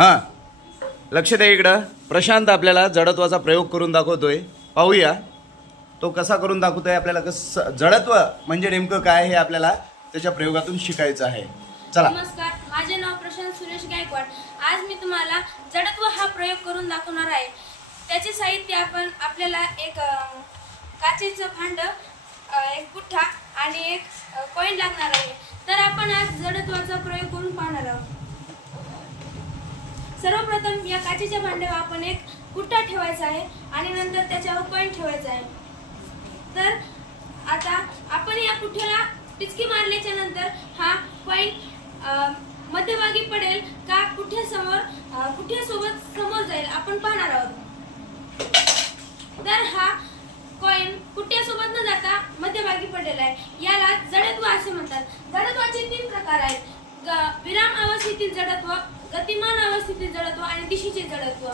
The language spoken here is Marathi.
हां, लक्ष द्या इकडं. प्रशांत आपल्याला जडत्वाचा प्रयोग करून दाखवतोय. पाहूया तो कसा करून दाखवतोय. आपल्याला कसं जडत्व म्हणजे नेमकं काय हे आपल्याला त्याच्या प्रयोगातून शिकायचं आहे. चला. नमस्कार, माझे नाव प्रशांत सुरेश गायकवाड. आज मी तुम्हाला जडत्व हा प्रयोग करून दाखवणार आहे. त्याचे साहित्य आपल्याला एक काचेचं भांड, एक पुठ्ठा आणि एक कॉईन लागणार आहे. तर आपण आज जडत्वाचा प्रयोग करून पाहणार आहोत. सर्वप्रथम या काचेच्या भांड्यावर आपण एक पुठ्ठा ठेवायचा आहे आणि नंतर त्याच्यावर कॉईन ठेवायचा आहे. तर आता आपण या पुठ्ठ्याला टिचकी मारल्याच्या नंतर हा कॉईन मध्यभागी पडेल का पुठ्ठ्यासोबत समोर जाईल आपण पाहणार आहोत. तर हा कॉईन पुठ्ठ्यासोबत न जाता मध्यभागी पडलेला आहे. याला जडत्व असे म्हणतात. जडत्वाचे 3 प्रकार आहेत: विराम अवस्थेतील जडत्व, गतिमान अवस्थेतील जडत्व आणि दिशेचे जडत्व.